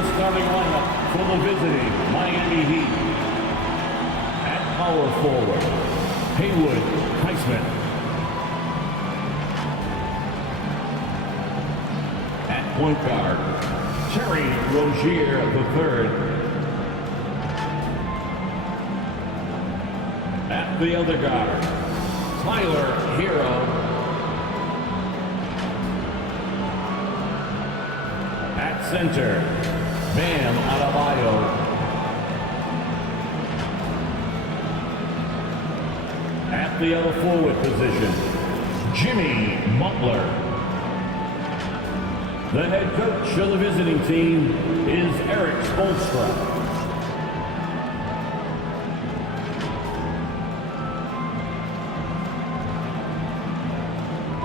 the starting lineup for the visiting Miami Heat. At power forward, Haywood Highsmith. At point guard, Terry Rozier III. At the other guard, Tyler Hero. At center, Bam Adebayo. At the other forward position, Jimmy Butler. The head coach of the visiting team is Eric Spoelstra.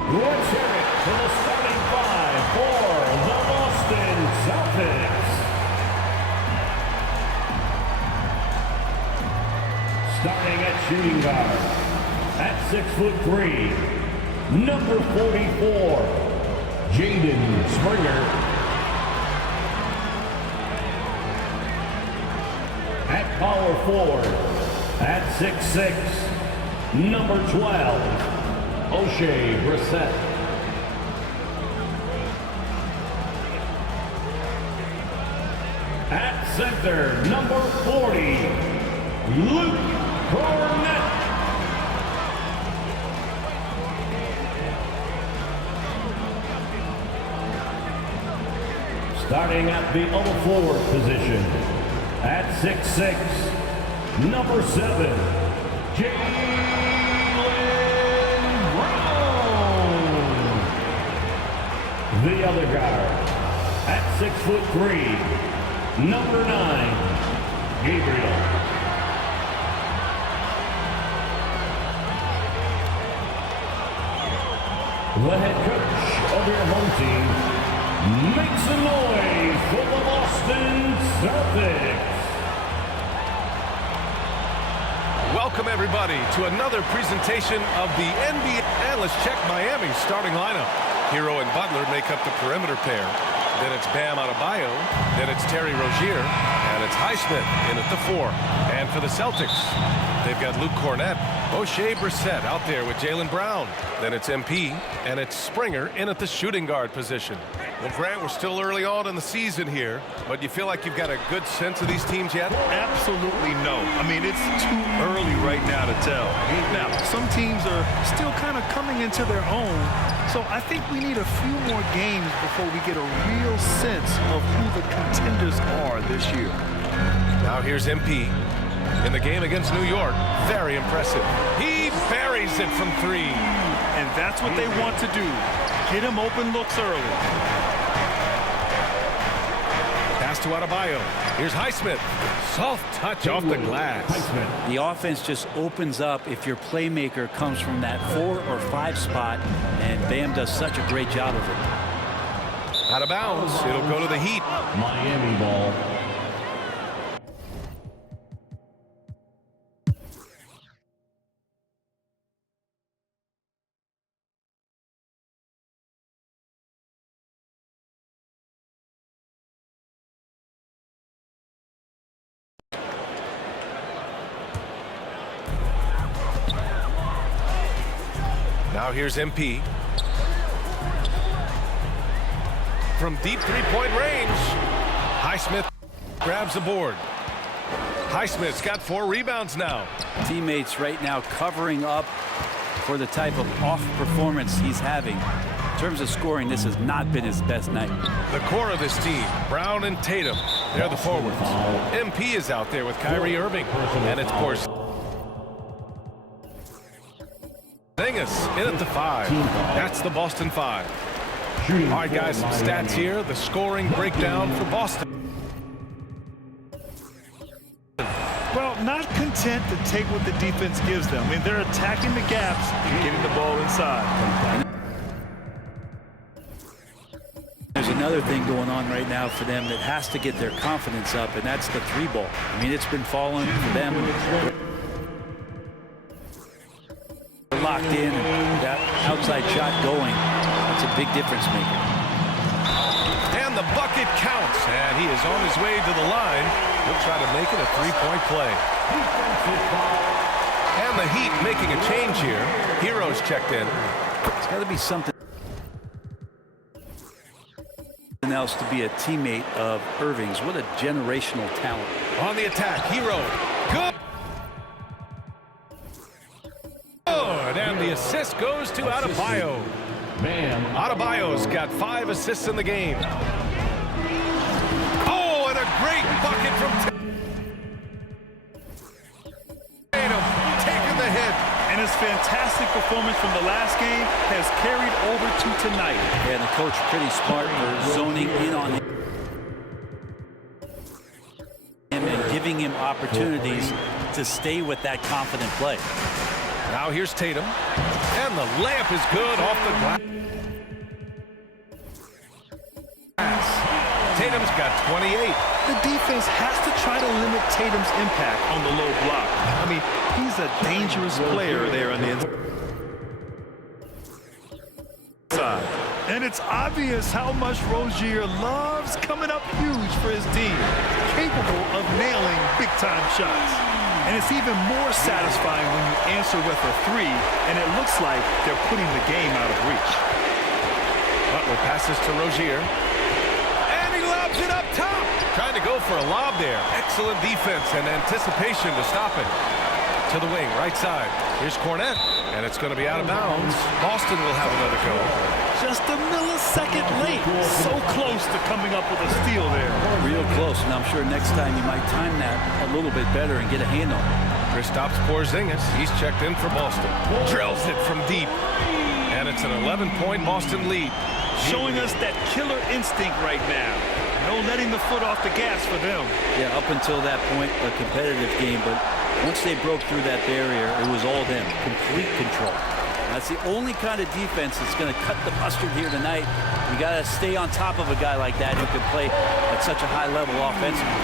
Let's hear it for the starting five for the Boston Celtics. Starting at shooting guard, at 6'3", number 44, Jaden Springer. At power forward, at 6'6", number 12, O'Shea Brissett. At center, number 40, Luke Cornett. Starting at the other forward position, at 6'6", number 7, Jaylen Brown. The other guard, at 6'3", number 9, Gabriel. The head coach of your home team makes some noise for the Boston Celtics. Welcome everybody to another presentation of the NBA. And let's check Miami's starting lineup. Hero and Butler make up the perimeter pair. Then it's Bam Adebayo. Then it's Terry Rozier. And it's Highsmith in at the 4. And for the Celtics, they've got Luke Cornett, O'Shea Brissett out there with Jaylen Brown. Then it's MP, and it's Springer in at the shooting guard position. Well, Grant, we're still early on in the season here, but you feel like you've got a good sense of these teams yet? Absolutely no. I mean, it's too early right now to tell. Now, some teams are still kind of coming into their own, so I think we need a few more games before we get a real sense of who the contenders are this year. Now here's MP. In the game against New York, very impressive. He buries it from 3. And that's what they want to do. Get him open looks early. Pass to Adebayo. Here's Highsmith. Soft touch off the glass. The offense just opens up if your playmaker comes from that 4 or 5 spot, and Bam does such a great job of it. Out of bounds. It'll go to the Heat. Miami ball. Now here's MP. From deep three-point range, Highsmith grabs the board. Highsmith's got 4 rebounds now. Teammates right now covering up for the type of off performance he's having. In terms of scoring, this has not been his best night. The core of this team, Brown and Tatum, they're the forwards. MP is out there with Kyrie Irving, and it's Porzingis in at the 5. That's the Boston 5. All right, guys, some stats here. The scoring breakdown for Boston. Well, not content to take what the defense gives them. I mean, they're attacking the gaps and getting the ball inside. There's another thing going on right now for them that has to get their confidence up, and that's the 3-ball. I mean, it's been falling for them. They're locked in, and that outside shot going, that's a big difference maker. And And the bucket counts. And he is on his way to the line. He'll try to make it a three-point play. And the Heat making a change here. Hero's checked in. It's got to be something else to be a teammate of Irving's. What a generational talent. On the attack, Hero. Good. And the assist goes to Adebayo. Bam. Adebayo's got 5 assists in the game. Oh, and a great bucket from Tatum. Taking the hit. And his fantastic performance from the last game has carried over to tonight. Yeah, the coach pretty smart for zoning in on him and giving him opportunities to stay with that confident play. Now here's Tatum. And the layup is good off the glass. Tatum's got 28. The defense has to try to limit Tatum's impact on the low block. I mean, he's a dangerous player there on the inside. And it's obvious how much Rozier loves coming up huge for his team, capable of nailing big-time shots. And it's even more satisfying when you answer with a three, and it looks like they're putting the game out of reach. Butler passes to Rozier. And he lobs it up top. Trying to go for a lob there. Excellent defense and anticipation to stop it. To the wing, right side. Here's Cornette. And it's going to be out of bounds. Boston will have another go. Just a millisecond late. So close to coming up with a steal there. Real close, and I'm sure next time you might time that a little bit better and get a handle. Kristaps Porzingis, he's checked in for Boston. Drills it from deep. And it's an 11-point Boston lead. Showing us that killer instinct right now. No letting the foot off the gas for them. Yeah, up until that point, a competitive game, but once they broke through that barrier, it was all them. Complete control. That's the only kind of defense that's going to cut the mustard here tonight. You got to stay on top of a guy like that who can play at such a high level offensively.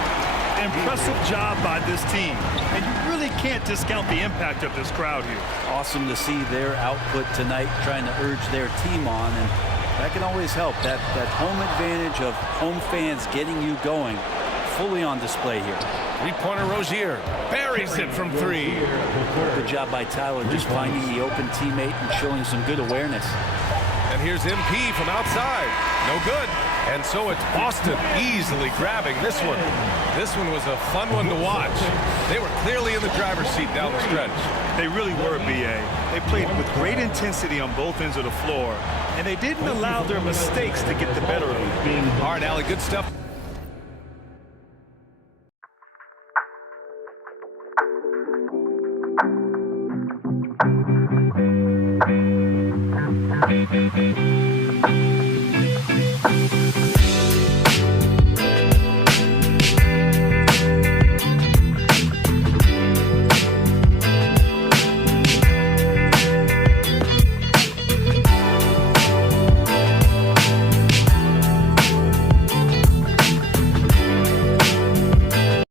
Impressive job by this team. And you really can't discount the impact of this crowd here. Awesome to see their output tonight, trying to urge their team on, and that can always help. That home advantage of home fans getting you going, fully on display here. Three-pointer Rozier buries it from 3. Good job by Tyler, just finding the open teammate and showing some good awareness. And here's MP from outside. No good. And so it's Boston easily grabbing this one. This one was a fun one to watch. They were clearly in the driver's seat down the stretch. They really were, B.A. They played with great intensity on both ends of the floor, and they didn't allow their mistakes to get the better of them. All right, Allie, good stuff.